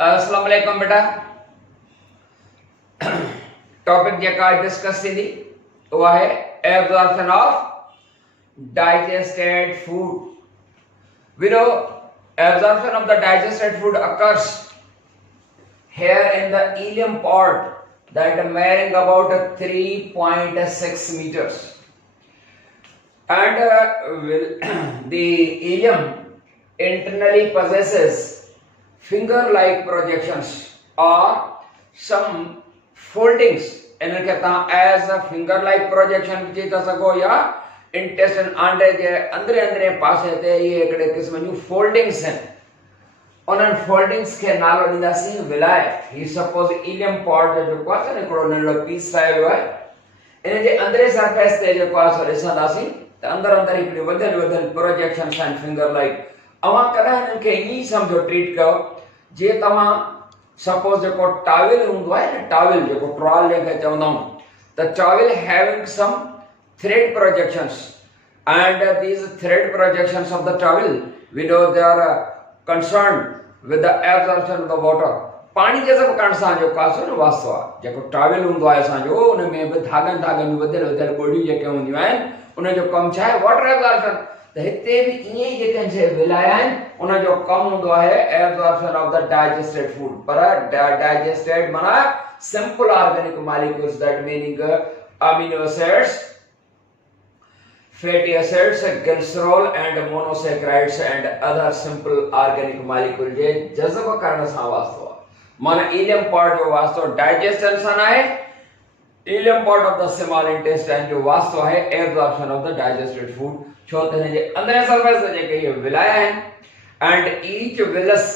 अस्सलाम वालेकुम बेटा। टॉपिक जेका डिस्कस थी वो है absorption of digested food. We know absorption of the digested food occurs here in the ileum part that measuring about 3.6 meters, and the ileum internally possesses finger-like projections or some foldings. इनके as a finger-like projection भी चीता सको या intestine आंडे जे अंदरे अंदरे पासे ते ये एकड़े किस्म जूं फोल्डिंग्स हैं। उन्हनि फोल्डिंग्स खे नालो ॾींदासीं विलाय। ही सपोज इलियम पॉड जो जेको आहे न हिकिड़ो नंढो पीस ठाहियो वियो आहे। इन जे अंदरे सरफेस ते जेको आहे सो ॾिसंदासीं त अंदरि अंदरि हिकिड़ी वधियल वधियल प्रोजेक्शन्स आहिनि फिंगर लाइक। अवां कॾहिं हिननि खे ईअं सम्झो ट्रीट कयो जे तव्हां सपोज जेको टॉवेल हूंदो आहे न, टॉवेल जेको ट्रॉल जंहिंखे चवंदा आहियूं, त towel having some thread projections, and these thread projections of the towel, we know they are concerned with the absorption of the water. पानी जज़ब करण सां जो कासो न वास्तो आहे। जेको टॉवेल हूंदो आहे असांजो उन में बि धागनि धागनि में वधियल वधियल ॻोढ़ियूं जेके हूंदियूं आहिनि उन जो कमु छा आहे? Water absorption. त हिते बि ईअं ई जेके शइ विलाया आहिनि उन जो कमु हूंदो आहे absorption of the digested food. पर डाइजेस्टेड माना simple organic molecules, that meaning amino acids, fatty acids, glycerol and monosaccharides and other simple organic molecules जे जज़ब करण सां वास्तो आहे। माना इलियम पार्ट जो वास्तो डाइजेशन सां आहे। Ileum part of the small intestine जो वास्तो है absorption of the digested food. छो त हिन जे अंदर सरफेस ते जेके ये विलाया आहिनि, and each villus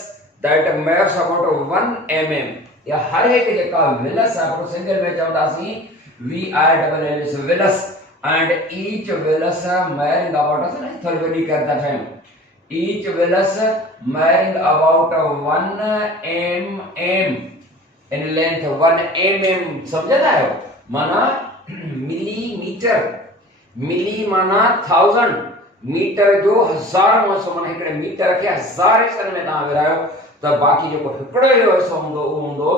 that measures about 1 mm, या हर एक जेका विलस आहे पर सिंगल में चवंदासीं VILLS villous, and each villus measuring about थोड़ी बड़ी करता है, each villus measuring about 1 mm in length। 1 mm समझता है माना मिलीमीटर, मिली माना 1000, मीटर जो 1000 मसो माना हिकड़े मीटर खे 1000 हिस्सनि में तव्हां विरायो त बाक़ी जेको हिकड़ो ई हिस्सो हूंदो उहो हूंदो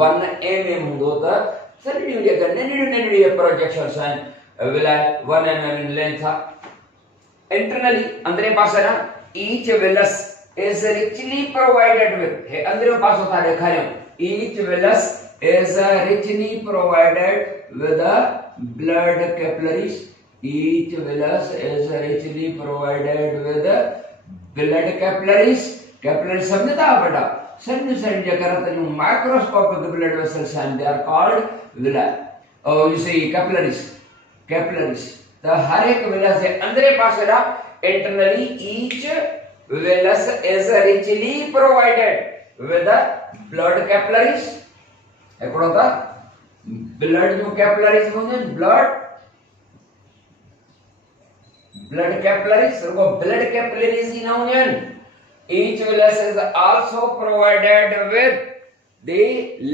1 mm हूंदो। त सॼियूं जेके नंढियूं नंढियूं प्रोजेक्शन्स आहिनि विलाय 1 mm in length। Internally अंदरे पासे ना each villus is richly provided with, हे अंदरे पासो था दिखारियो, each villus is richly provided with the blood capillaries, each villus is richly provided with the blood capillaries। capillaries समझता है बेटा? सन्नी सन्नी जगह रतन microscopic blood vessels and they are called villi। oh you see capillaries, capillaries। तो हर एक villous के अंदरे पासे ना internally each villus is richly provided with the blood capillaries। एकड़ो था blood जो capillaries होंगे, blood capillaries, रुको blood capillaries ही ना होंगे। each villus is also provided with the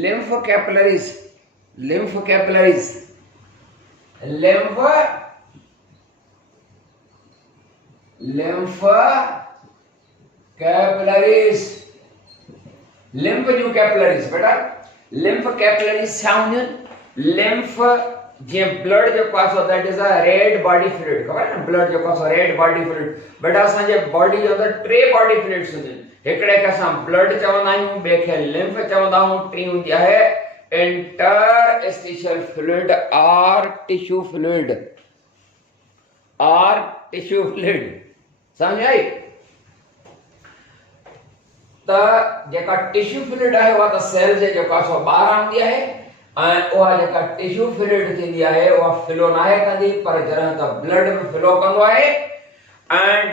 lymph capillaries, lymph capillaries, lymph capillaries, lymph जो capillaries बेटा, lymph capillaries छाऊं lymph जे blood जो पासो that is a red body fluid। खबर है ना blood जो पासो red body fluid बेटा असां जे बॉडी जो अंदर 3 body fluids हूंदियूं। हिकड़े खे असां blood चवंदा आहियूं, ॿिए खे lymph चवंदा आहियूं, टी हूंदी आहे interstitial fluid or tissue fluid, or tissue fluid। समझ आई? त जेका टिश्यू फ्लूइड आहे उहा त सेल जे जेका सो ॿाहिरां हूंदी आहे, ऐं उहा जेका टिश्यू फ्लूइड थींदी आहे उहा फ्लो नाहे कंदी, पर जॾहिं त ब्लड में फ्लो कंदो आहे, एंड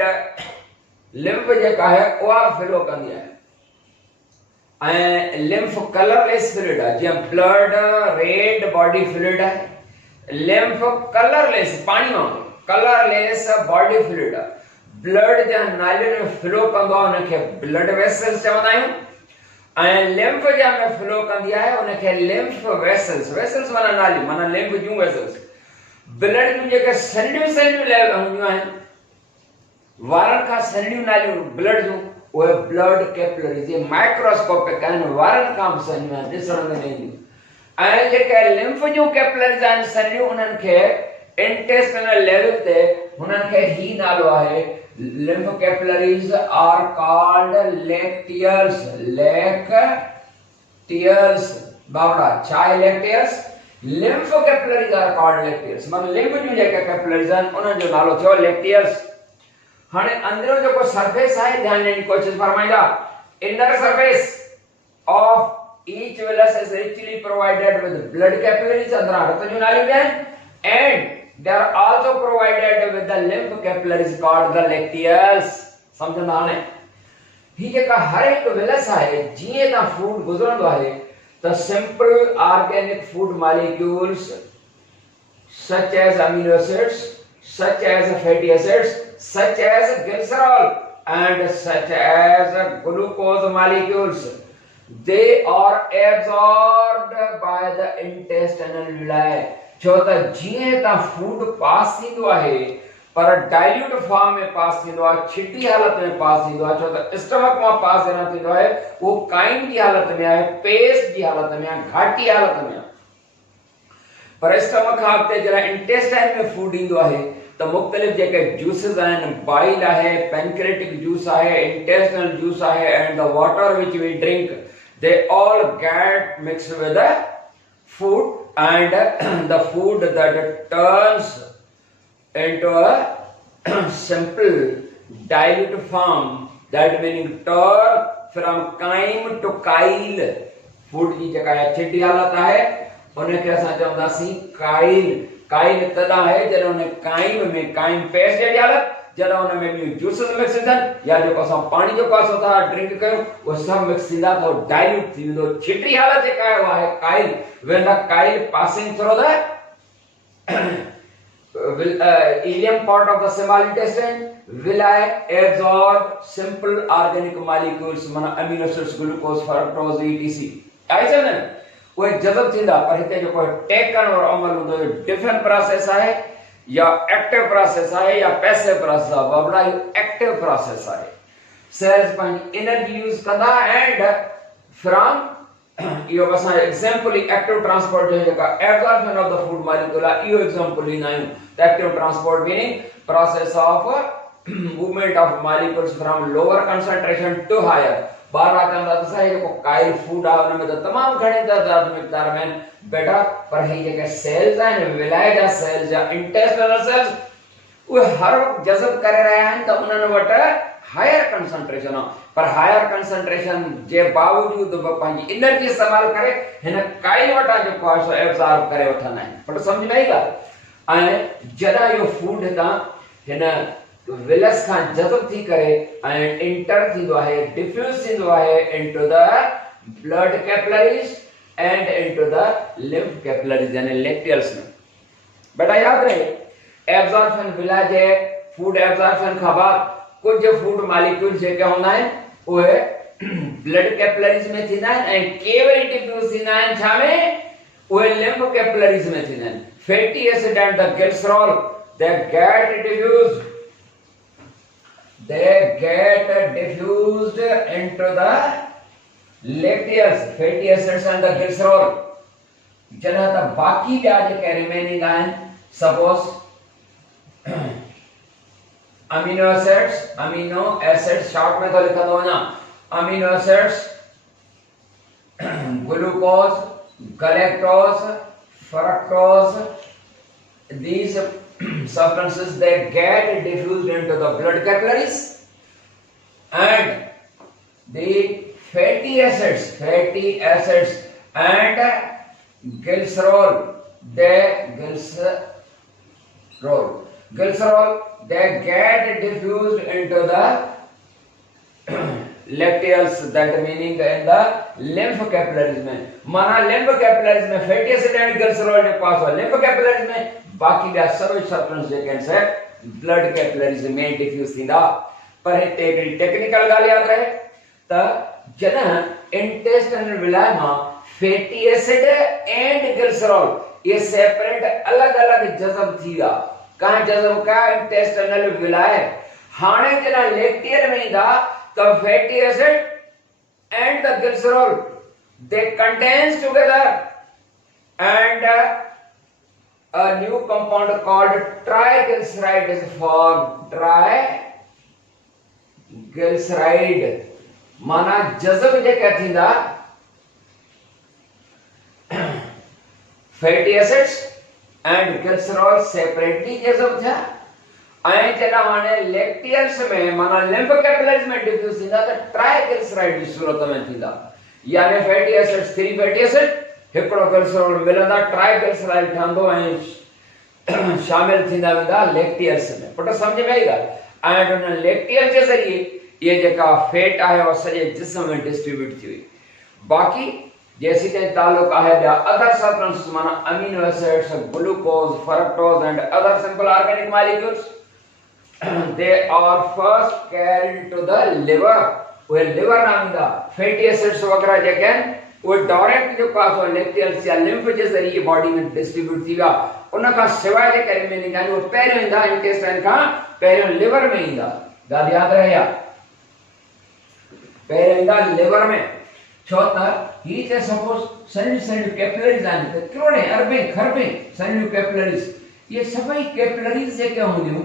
लिम्फ जेका आहे उहा फ्लो कंदी आहे। ऐं लिम्फ कलरलेस फ्लूइड आहे, जीअं ब्लड रेड बॉडी फ्लूइड आहे, लिम्फ कलरलेस पाणी वांगुरु कलरलेस बॉडी फ्लूइड आहे। ब्लड जे नालियुनि में फ्लो कंदो आहे उनखे ब्लड वेसल्स चवंदा आहियूं, ऐं लिम्फ जे में फ्लो कंदी आहे उनखे लिम्फ वेसल्स। वेसल्स माना नालियूं, माना लिम्फ जूं वेसल्स। ब्लड जूं जेके सनड़ियूं सनड़ियूं हूंदियूं आहिनि, वारनि खां सनड़ियूं नालियूं ब्लड जूं, उहे ब्लड कैपिलरीज़ ये माइक्रोस्कोपिक आहिनि, वारनि खां बि सन्हियूं आहिनि, ॾिसण में न ईंदियूं। ऐं जेके लिम्फ जूं कैपिलरीज़ आहिनि सन्हियूं, उन्हनि खे इंटेस्टिनल लेवल ते हुननि खे ही नालो आहे, lymph capillaries are called lacteals. Lacteals बावड़ा चाय lacteals, lymph capillaries are called lacteals। मतलब lymph जूं जेके कैपिलरीज़ आहिनि उन्हनि जो नालो थियो lacteals। हाणे अंदरो जेको सरफेस आहे ध्यान ॾियण जी कोशिश फरमाईंदा, inner surface of each villus is richly provided with blood capillaries, अंदरां रत जूं नालियूं बि आहिनि, and they are also provided with the lymph capillaries called the lacteals। समझंदा हाणे ही जेका हर एक विलस आहे जीअं तां फूड गुज़रंदो आहे त simple organic food molecules such as amino acids, such as fatty acids, such as glycerol and such as glucose molecules, they are absorbed by the intestinal villi। छो त जीअं तां फूड पास थींदो आहे पर डाइल्यूट फॉर्म में पास थींदो आहे, छिटी हालत में पास थींदो आहे, छो त स्टमक मां पास न थींदो आहे, उहो काइन जी हालत में आहे, पेस्ट जी हालत में आहे, घाटी हालत में आहे। पर स्टमक खां अॻिते जॾहिं इंटेस्टाइन में फूड ईंदो आहे त मुख़्तलिफ़ जेके जूसेस आहिनि, बाइल आहे, पैनक्रिएटिक जूस आहे, इंटेस्टिनल जूस आहे, and the water which we drink, they all get mixed with the food, and the food that turns into a simple dilute form, that meaning turn from chyme to chyle। food जी जेका छिटी हालत आहे उनखे असां चवंदासीं Kyle. Kyle तॾहिं आहे जॾहिं उन काइम में काइम पेस्ट जहिड़ी हालत, जॾहिं उन में ॿियूं जूसेस मिक्स थियनि या जेको असां पाणी जेको असां था ड्रिंक कयूं उहो सभु मिक्स थींदा त डाइल्यूट थी वेंदो। छिटी हालत जेका आहे उहा आहे Kyle. when the chyle passing through the ileum part of the small intestine, villi absorb simple organic molecules, माना amino acids, glucose, fructose, etc। ऐसे में वो जज़ब थींदा, पर हिते जेको टेक करण वारो अमल हूंदो आहे डिफरेंट प्रोसेस आहे या एक्टिव प्रोसेस आहे या पैसिव प्रोसेस आहे। बाबड़ा एक्टिव प्रोसेस आहे। सेल्स पंहिंजी एनर्जी यूज कंदा एंड फ्रॉम इहो असां एग्जांपल एक्टिव ट्रांसपोर्ट जो जेका absorption of the food molecule आहे इहो एग्जांपल ॾींदा आहियूं। त active transport meaning process of movement of molecules from lower concentration to higher. बार बार चवंदा त साईं जेको काइल फूड आहे उन में त तमामु घणी तइदाद मिक़दार में आहिनि बेटा, पर ही जेके सेल्स आहिनि विलाय जा सेल्स या इंटेस्टिनल सेल्स उहे हर वक़्तु जज़ब करे रहिया आहिनि त उन्हनि वटि हायर कंसंट्रेशन आहे, पर हायर कंसंट्रेशन जे बावजूद बि पंहिंजी एनर्जी इस्तेमाल करे हिन काइल वटां जेको आहे सो एब्जॉर्ब करे वठंदा आहिनि। पर सम्झ में आई ॻाल्हि। ऐं जॾहिं इहो फूड हितां हिन विलस खां जज़ब थी करे ऐं इंटर थींदो आहे, डिफ्यूज थींदो आहे into the blood capillaries and into the lymph capillaries यानी लैक्टियल्स में। बेटा याद रहे एब्जॉर्प्शन विला जे फूड एब्जॉर्प्शन खां बाद कुछ फूड मॉलिक्यूल्स जेके हूंदा आहिनि उहे ब्लड कैपिलरीज में थींदा आहिनि ऐं के वरी डिफ्यूज थींदा आहिनि छा में, उहे लिम्फ कैपिलरीज में थींदा आहिनि। Fatty acid and the glycerol they get diffused into the lacteals, fatty acids and the glycerol। जॾहिं त बाक़ी ॿिया जेके रिमेनिंग आहिनि सपोज amino acids शॉर्ट में तो लिखंदो वञा amino acids, glucose, galactose, fructose, these substances they get diffused into the blood capillaries, and the fatty acids and glycerol they get diffused into the lacteals, that meaning in the lymph capillaries में। माना lymph capillaries में fatty acid and glycerol जो पास हो lymph capillaries में, बाकी ॿिया सभई substance जेके आहिनि से ब्लड कैपिलरीज में डिफ्यूज थींदा। पर हिते हिकिड़ी टेक्निकल ॻाल्हि यादि रहे त जॾहिं इंटेस्टिनल विलाय मां फैटी एसिड एंड ग्लिसरॉल ये सेपरेट अलग अलग जज़ब थी विया, कहां जज़ब का इंटेस्टिनल विलाय हाणे जॾहिं लैक्टियल में ईंदा the fatty acid and the glycerol, they contains together and a new compound called triglyceride is formed. Triglyceride माना जज़ब जे क्या थींदा fatty acids and glycerol separately जज़ब थिया ऐं जॾहिं हाणे लैक्टियल्स में माना लिम्फ कैपिलरीज़ में डिफ्यूज थींदा त ट्राइग्लिसराइड जी सूरत में थींदा यानी फैटी एसिड्स 3 फैटी एसिड हिकिड़ो ग्लिसरॉल मिलंदा ट्राइग्लिसराइड ठहंदो ऐं शामिल थींदा वेंदा लैक्टियल्स में पुट सम्झ में आई ॻाल्हि ऐं उन लैक्टियल जे ज़रिए ये जेका फैट आहे वो सॼे जिस्म में डिस्ट्रीब्यूट थी वई बाक़ी जैसी ताईं ताल्लुक आहे ॿिया अदर सब्सटेंसेस माना amino acids glucose fructose and other simple organic molecules they are first carried to the liver वो लिवर नामींदा फैटी एसिड्स वगैरह जेके आहिनि उहे डायरेक्ट जो पास लैक्टियल्स या लिम्फ जे ज़रिए बॉडी में डिस्ट्रीब्यूट थी विया उन खां सवाइ जे करे में ईंदा आहिनि उहे पहिरियों ईंदा इंटेस्टाइन खां पहिरियों लिवर में ईंदा ॻाल्हि यादि रहे पहिरियों ईंदा लिवर में छो त ही जे सपोज सन्हियूं कैपिलरीज़ आहिनि त करोड़े अरबे खरबे सन्हियूं कैपिलरीज़ ये सभई कैपिलरीज़ जेके हूंदियूं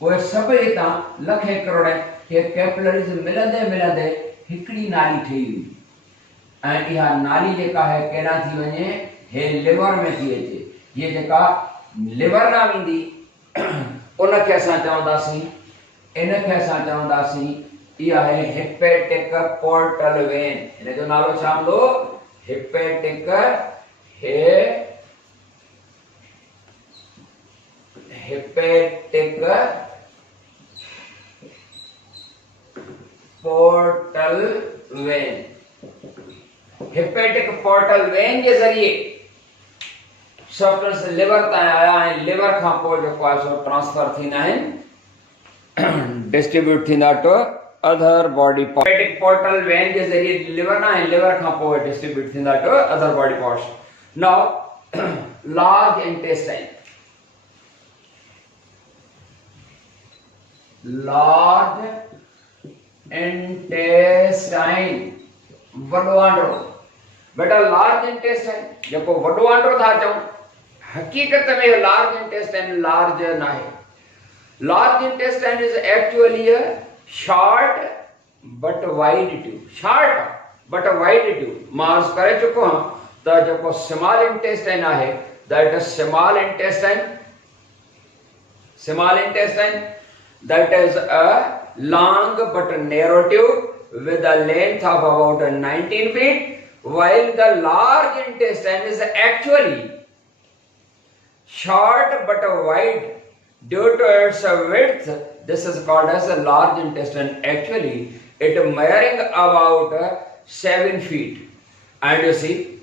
उहे सभई हितां लखे करोड़े हे कैपिलरीज़ मिलंदे मिलंदे हिकिड़ी नाली ठही हुई ऐं इहा नाली जेका आहे केॾां थी वञे हे लिवर में थी अचे ये जेका लिवर नाम ईंदी उनखे असां चवंदासीं इनखे असां चवंदासीं इहा आहे हिपेटिक पोर्टल वेन इन जो नालो छा हूंदो hepatic hepatic portal vein hepatic portal vein जे ज़रिए सब्सटेंस लिवर ताईं आया ऐं लिवर खां पोइ जेको आहे सो ट्रांसफर थींदा आहिनि डिस्ट्रीब्यूट थींदा to other body hepatic portal vein जे ज़रिए लिवर ना ऐं लिवर खां पोइ डिस्ट्रीब्यूट थींदा to other body parts now large intestine large intestine वॾो आंडो बेटा लार्ज इंटेस्टाइन जेको वॾो आंडो था चऊं हकीकत में लार्ज इंटेस्टाइन लार्ज न आहे large intestine is actually a short but wide tube short but wide tube मां अर्ज़ करे चुको हां त जेको स्मॉल इंटेस्टाइन आहे that is small intestine that is a long but narrow tube with a length of about 19 feet while the large intestine is actually short but wide due to its width. This is called as a large intestine. Actually, it measuring about 7 feet, and you see,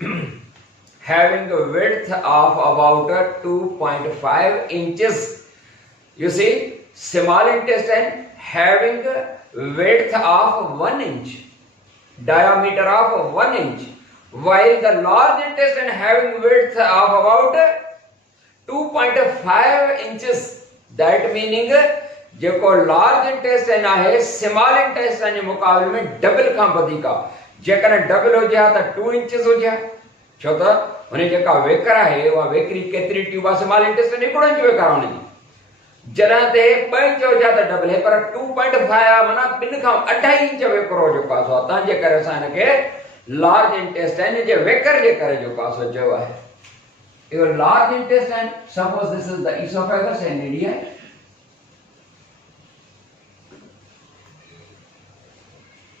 having a width of about 2.5 inches. You see, small intestine having a width of 1 inch, diameter of 1 inch, while the large intestine having width of about 2.5 inches. That meaning जेको large intestine आहे small intestine जे मुकाबले में double खां वधीक जेकॾहिं double हुजे हा त 2 inches हुजे हा छो त हुन जेका वेकर आहे उहा वेकरी केतिरी ट्यूब आहे स्मॉल इंटेस्टाइन 1 इंच वेकर आहे हुनजी जॾहिं ते 2 इंच हुजे हा त डबल है पर 2.5 आहे माना 2 खां 2.5 इंच वेकरो जेको आहे सो तंहिंजे करे असां हिनखे लार्ज इंटेस्टाइन जे वेकर जे करे जेको आहे सो चयो आहे इहो large intestine suppose this is the esophagus and ईडिया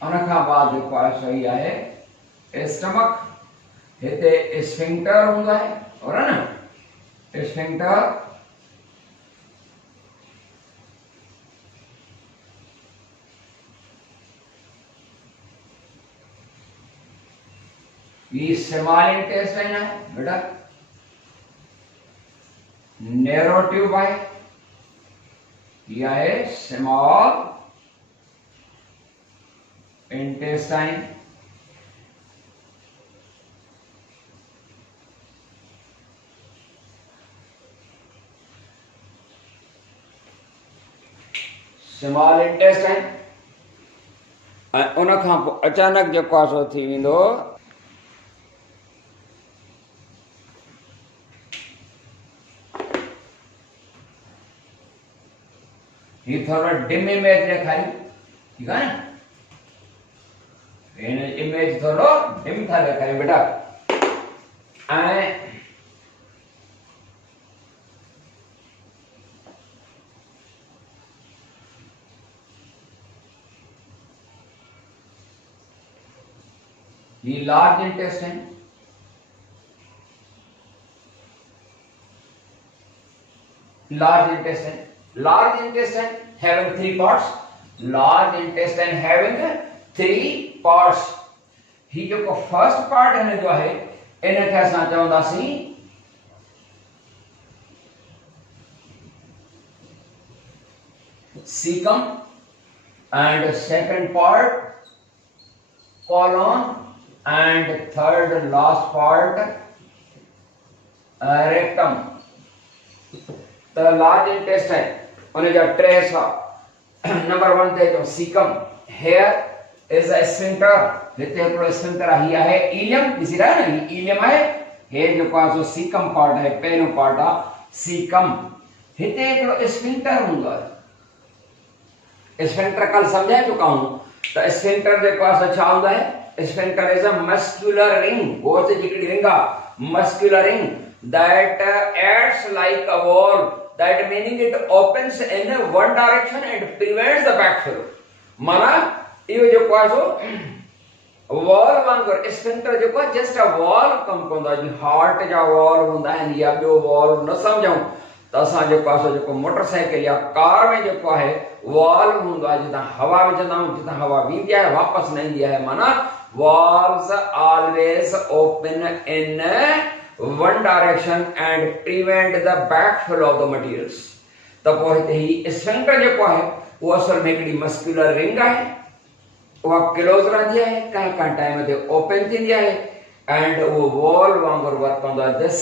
उनखां बाद जेको आहे सही आहे स्टमक हिते स्फिंक्टर हूंदो आहे और न स्फिंक्टर ये स्मॉल इंटेस्टाइन है बेटा नैरो ट्यूब है यह है स्मॉल इंटेस्टाइन स्मॉल इंटेस्टाइन ऐं उन खां पोइ अचानक जेको आहे सो थी वेंदो ही थोरो डिम इमेज ॾेखारियूं, ठीकु आहे न, हिन इमेज थोरो डिम था ॾेखारियूं बेटा। ऐं the large intestine, large intestine having three parts, large intestine having three parts। ही जो फर्स्ट पार्ट है जो है इनखे असां चवंदासीं caecum, and second part colon, and third last part rectum। the large intestine उन जा टे हिस्सा, नंबर 1 ते जो caecum, here is a sphincter, हिते हिकिड़ो स्फिंक्टर आहे, हीअ आहे इलियम, ॾिसी रहा है ना, इलियम आहे, हे जेको आहे सो सीकम पार्ट आहे, पहिरियों पार्ट आहे सीकम। हिते हिकिड़ो स्फिंक्टर हूंदो आहे, स्फिंक्टर कल समझाए चुका हूं। तो स्फिंक्टर जेको आहे छा हूंदो आहे, sphincter is a muscular ring, गोश्त जी हिकिड़ी रिंग आहे, muscular ring that acts like a valve, that meaning it opens in one direction and prevents the backflow। माना इहो जेको आहे सो वॉल वांगुरु स्फिंक्टर जेको आहे जस्ट अ वॉल कमु कंदो आहे, जीअं हार्ट जा वॉल हूंदा आहिनि या ॿियो वॉल न सम्झूं त असां जेको आहे सो जेको मोटरसाइकिल या कार में जेको आहे वॉल हूंदो आहे, जितां हवा विझंदा आहियूं, जितां हवा वेंदी आहे वापसि न ईंदी आहे, माना valves always open in one direction and prevent the backflow of the materials। त पोइ हिते ही स्फिंक्टर जेको आहे उहो असल में हिकिड़ी मस्कुलर रिंग आहे, उहा क्लोज रहंदी आहे, कंहिं कंहिं टाइम ते ओपन थींदी आहे, एंड उहो वॉल वांगुरु वर्क कंदो आहे। This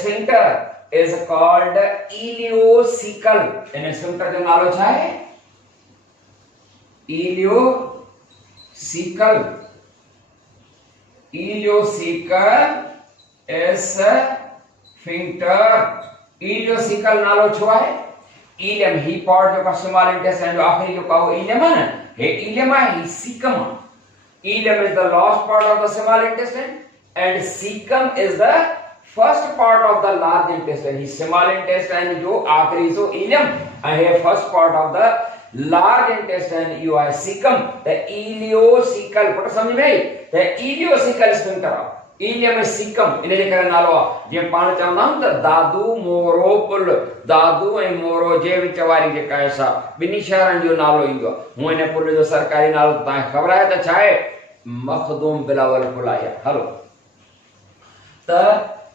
sphincter is called ileocecal। In sphincter जो नालो छा आहे, ileocecal। ileocecal स्फिंक्टर, ileocecal नालो छो आहे, इलियम ही पार्ट जो स्मॉल इंटेस्टाइन जो आखिरी जो का इलियम है ना, हे इलियम है, ही caecum. Ileum is the last part of the small intestine and caecum is the first part of the large intestine. ही स्मॉल इंटेस्टाइन जो आखिरी सो इलियम है, first part of the large intestine यू है सीकम। द इलियोसिकल पुट समझ में आई, द इलियोसिकल स्फिंक्टर इलियम में सीकम इन जे करे नालो आहे। जीअं पाण चवंदा आहियूं त दादू मोरो पुल, दादू ऐं मोरो जे विच वारी जेका आहे सा ॿिन्ही शहरनि जो नालो ईंदो आहे। हूअं हिन पुल जो सरकारी नालो तव्हांखे ख़बर आहे त छा आहे, मखदूम बिलावल पुल आहे। हलो त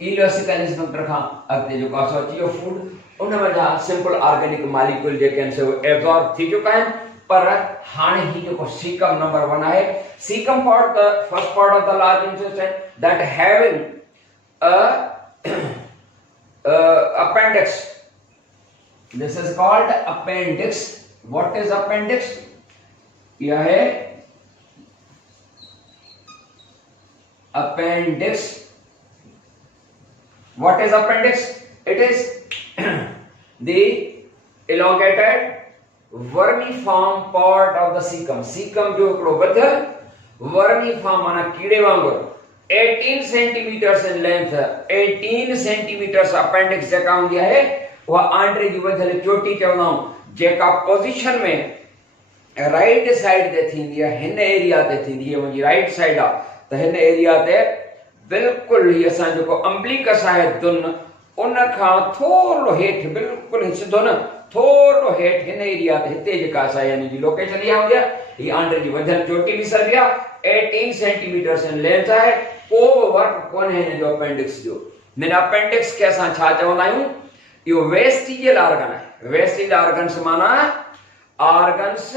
इलियोसिकल स्फिंक्टर खां अॻिते जेको आहे सो अची वियो फूड, उन में जा सिंपल ऑर्गेनिक मॉलिक्यूल जेके आहिनि से एब्जॉर्ब थी चुका आहिनि, पर हाणे ही जेको सीकम नंबर 1 आहे, caecum part the first part of the large intestine that having appendix, this is called appendix। what is appendix, यह है appendix। what is appendix, it is the elongated vermiform part of the caecum. Caecum जो हिकिड़ो वधियल vermiform माना कीड़े वांगुरु 18 centimetres in length, 18 centimetres appendix जेका हूंदी आहे उहा आंड्रे जी वधियल चोटी चवंदा आहियूं, जेका पोजीशन में राइट साइड ते थींदी आहे, हिन एरिया ते थींदी आहे, मुंहिंजी राइट साइड आहे, त हिन एरिया ते बिल्कुलु ही असां जेको अम्बलिकस आहे दुन उन खां थोरो हेठि, बिल्कुलु सिधो न थोरो हेठि हिन एरिया ते, हिते जेका असां यानी जी लोकेशन इहा हूंदी आहे, ही आंड्रे जी वधियल चोटी बि सरबी आहे, 18 सेंटीमीटर्स इन लेंथ आहे, को बि वर्क कोन्हे हिन जो अपेंडिक्स जो। हिन अपेंडिक्स खे असां छा चवंदा आहियूं, इहो वेस्टिजियल ऑर्गन आहे। वेस्टिजियल ऑर्गन्स माना organs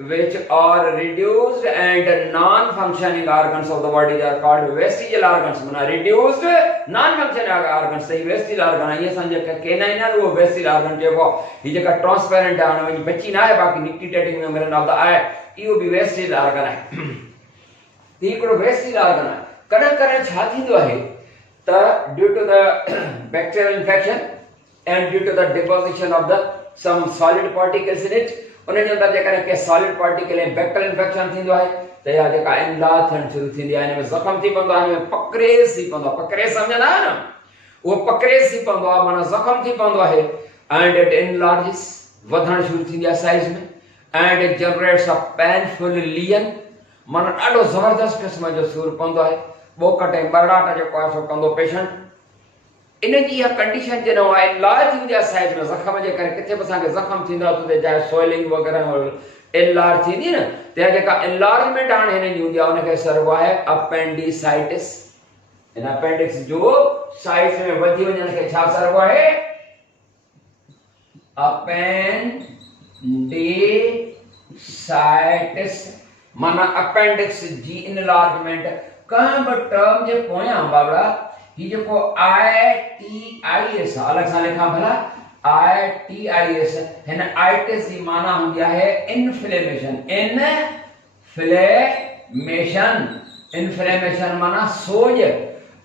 which are reduced and non-functioning organs of the body are called vestigial organs. माना reduced non-functioning organs सही vestigial organ ये समझे कि canine है वो vestigial organ जो वो ये जगह transparent है उनमें बच्ची ना है बाकी nictitating membrane of the eye ये भी vestigial organ है ये कोई vestigial organ है करण करण छा थींदो आहे त due to the bacterial infection and due to the deposition of the some solid particles in it उन्हें जो अंदर जेकर के सॉलिड पार्टिकल में बैक्टीरियल इंफेक्शन थींदो आहे त या जेका एनलार्ज थियण शुरू थींदी आहे में जख्म थी पवंदो आहे में पकरेस थी पवंदो पकरेस समझंदा आहियो न वो पकरेस थी पवंदो आहे माना जख्म थी पवंदो आहे एंड इट एनलार्जेस वधण शुरू थींदी आहे साइज में and it generates a painful lesion माना ॾाढो जबरदस्त क़िस्म जो सूर पवंदो आहे ॿोकट ऐं बरड़ाट जेको आहे सो कंदो पेशेंट इन जी इहा कंडीशन जे न आहे इलाज थींदी आहे साइज में जख्म जे करे किथे बि असांखे जख्म थींदो आहे त चाहे सोइलिंग वग़ैरह एनलार्ज थींदी न त जेका एनलार्जमेंट हाणे हिन जी हूंदी आहे उनखे सरबो आहे अपेंडिसाइटिस इन अपेंडिक्स जो साइज में वधी वञण खे छा सरबो आहे अपेंडिसाइटिस माना अपेंडिक्स जी एनलार्जमेंट कंहिं बि टर्म जे पोयां बाबड़ा ये जो ITIS अलग सां लिखा भला ITIS हिन आइटिस जी माना हुंदी आहे इन्फ्लेमेशन माना सोज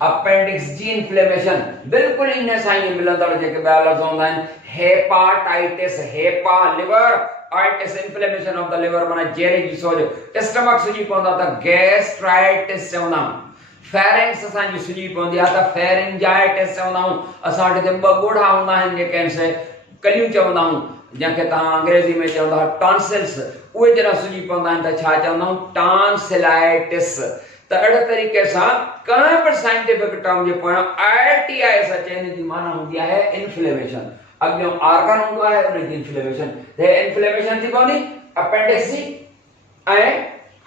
अपेंडिक्स जी इन्फ्लेमेशन बिल्कुल इन सां ही मिलंदड़ जेके ॿिया लफ़्ज़ हूंदा आहिनि hepatitis HEPA liver itis inflammation of the liver माना जेरे जी सोज स्टमक सुजी पवंदा त गैस्ट्राइटिस चवंदा फेरिंग्स असांजी सुजी पवंदी आहे त फेरिंजाइटिस चवंदा आहियूं असां वटि ॿ ॻोढ़ा हूंदा आहिनि जेके आहिनि कलियूं चवंदा आहियूं जंहिंखे तव्हां अंग्रेज़ी में चवंदा टॉन्सिल्स उहे जॾहिं सुजी पवंदा आहिनि त छा चवंदा आहियूं टॉन्सिलाइटिस त अहिड़े तरीक़े सां कंहिं बि साइंटिफिक टर्म जे पोयां ITIS अचे हिन जी माना हूंदी आहे इन्फ्लेमेशन अॻियों ऑर्गन हूंदो आहे उन जी इन्फ्लेमेशन हे इन्फ्लेमेशन थी पवंदी अपेंडिक्स जी ऐं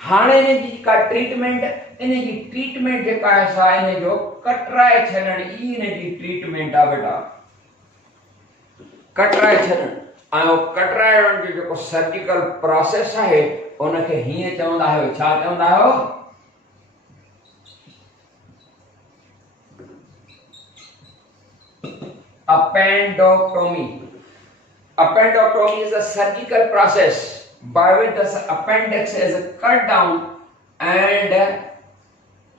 हाणे इन जी का ट्रीटमेंट इन जी ट्रीटमेंट जेका आहे सा इन जो कटराए छॾण ई इन जी ट्रीटमेंट आहे बेटा कटराए छॾण ऐं कटराइण जो जेको सर्जिकल प्रोसेस आहे उनखे हीअं चवंदा आहियो छा चवंदा आहियो appendectomy is a surgical process by which the appendix is cut down and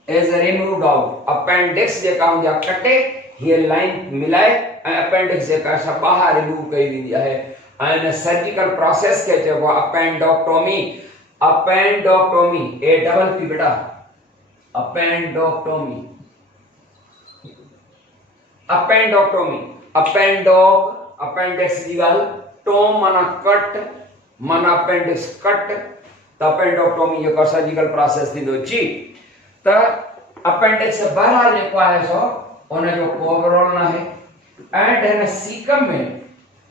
is removed out appendix जेका हूंदी आहे कटे हीअ लाइन मिलाए ऐं appendix जेका आहे ॿाहिरि रिमूव कई वेंदी आहे ऐं इन सर्जिकल प्रोसेस खे चइबो आहे appendectomy A डबल पी बेटा appendectomy अपेंडिक्स जी ॻाल्हि टोम माना कट माना अपेंडिक्स कट त अपेंडोक्टोमी जेको सर्जिकल प्रोसेस थींदो जी त अपेंडिक्स बहरहाल जेको आहे सो उन जो को बि रोल न आहे एंड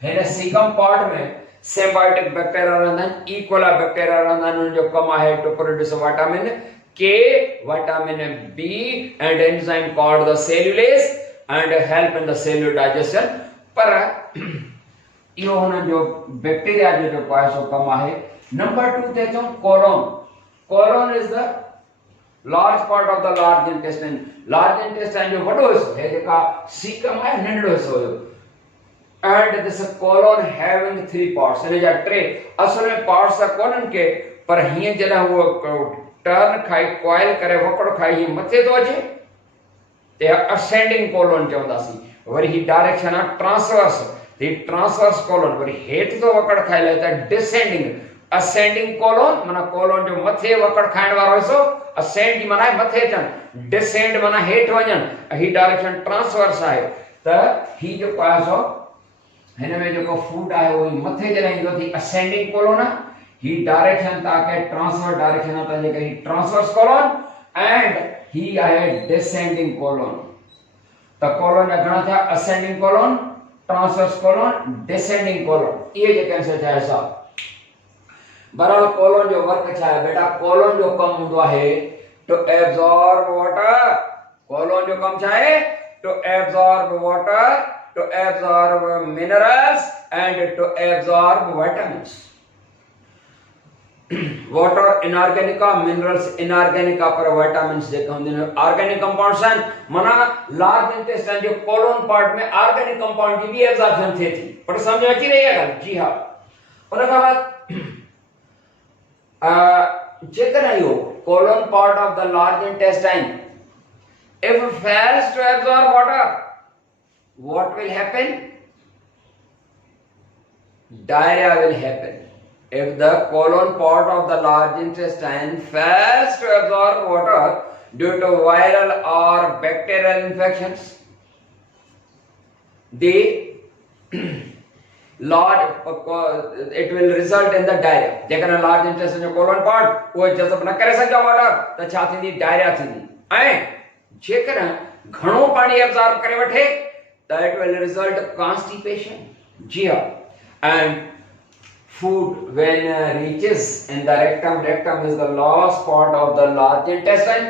हिन सीकम पार्ट में सिम्बायोटिक बैक्टीरिया रहंदा आहिनि इकोला बैक्टीरिया रहंदा आहिनि उन जो कमु आहे to produce vitamin K vitamin B and enzyme called the cellulase and help in the cellular digestion पर इहो हुन जो बैक्टीरिया जो जेको आहे सो कमु आहे नंबर 2 ते चऊं colon is the large part of the large intestine जो वॾो हिस्सो है जेका सीकम आहे नंढड़ो हिस्सो हुयो and this colon having 3 parts इन जा 3 असल में पार्ट्स कोन्हनि के पर हीअं जॾहिं उहो टर्न खाई कॉइल करे वकड़ खाई हीअं मथे थो अचे ते असेंडिंग कोलोन चवंदासीं वरी ही डायरेक्शन आहे ट्रांसवर्स दी ट्रांसवर्स कोलोन वरी हेठ तो वकड़ खाई ले त डिसेंडिंग असेंडिंग कोलोन माना कोलोन जो मथे वकड़ खाइण वारो हिस्सो असेंड जी माना मथे अचण डिसेंड माना हेठ वञण ही डायरेक्शन ट्रांसवर्स आहे त ही जो आहे सो हिन में जेको फूड आहे वो मथे जॾहिं ईंदो थी असेंडिंग कोलोन ही डायरेक्शन ताके ट्रांसफर डायरेक्शन आहे त जेका ही ट्रांसवर्स कोलोन एंड ही आहे डिसेंडिंग कोलोन त कोलोन जा घणा थिया ascending colon transverse colon descending colon ये जेके आंसर छा आहे सा बहरहाल कोलोन जो वर्क छा आहे बेटा कोलोन जो कम हूंदो आहे टू एब्सॉर्ब वाटर कोलोन जो कम छा आहे to absorb water to absorb minerals and to absorb vitamins water इनऑर्गेनिका, मिनरल्स इनऑर्गेनिका, पर विटामिन्स जेके होंदे आहिनि ऑर्गेनिक कंपाउंड्स आहिनि। माना लार्ज इंटेस्टाइन जो कोलोन पार्ट में ऑर्गेनिक कंपाउंड जी भी एब्जॉर्प्शन थिए थी। पर समझ में अची रही है ॻाल्हि? जी हाँ। उन खां बाद जेकॾहिं इहो colon part of the large intestine if fails to absorb water, what will happen? Diarrhea will happen. If the colon part of the large intestine fails to absorb water due to viral or bacterial infections, the it will result in the diarrhea. जेकॾहिं large intestine जो colon part वो जज़ब न करे सघंदा water त छा थींदी? Diarrhoea थींदी। ऐं जेकॾहिं घणो पानी एब्जॉर्ब करे वठे त it will result constipation. जी हाँ। And food when reaches in the rectum is the last part of the large intestine.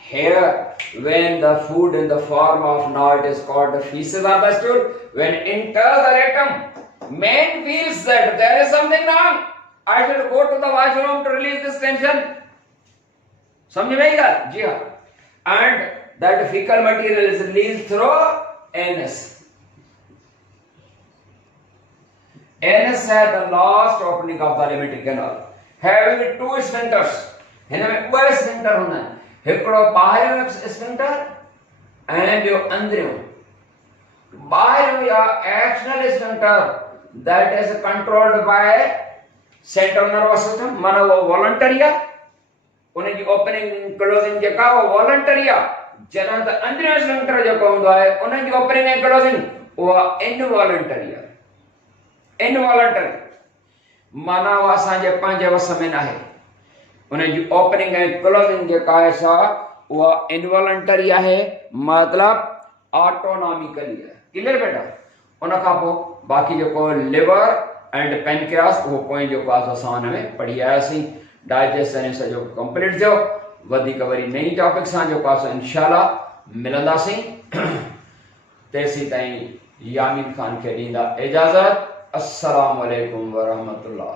Here, when the food in the form of nard is called the feces or the stool, when enters the rectum, man feels that there is something wrong. I should go to the washroom to release this tension. समझ में आएगा? जी हाँ। And that fecal material is released through anus. Anus है the last opening of the alimentary canal, having two sphincters. हिनमें ॿ sphincter हूंदा आहिनि, हिकिड़ो ॿाहिरियों स्फिंक्टर ऐं ॿियो अंदरियों। ॿाहिरियों या external sphincter that is controlled by central nervous system, माना वो वॉलंटरी आहे, उनजी ओपनिंग क्लोजिंग जेका वो वॉलंटरी आहे। जॾहिं त अंदरियों स्फिंक्टर जेको हूंदो आहे उनजी ओपनिंग ऐं क्लोजिंग उहा इनवॉलंटरी आहे। इनवॉलंटरी माना वो असांजे पंहिंजे वस में न आहे। उनजी ओपनिंग ऐं क्लोजिंग जेका आहे सा उहा इनवॉलंटरी आहे, मतलब ऑटोनॉमिकली आहे। क्लियर बेटा? उन खां पोइ बाक़ी जेको लिवर एंड पेनक्रियास उहो पोइ जेको आहे असां हुन में पढ़ी आयासीं। डाइजेशन सॼो कंप्लीट थियो। वधीक वरी नई टॉपिक सां जेको आहे इंशाल्लाह मिलंदासीं। तेसीं ताईं यामीन खान खे ॾींदा इजाज़त। अस्सलामु अलैकुम वरहमतुल्लाह।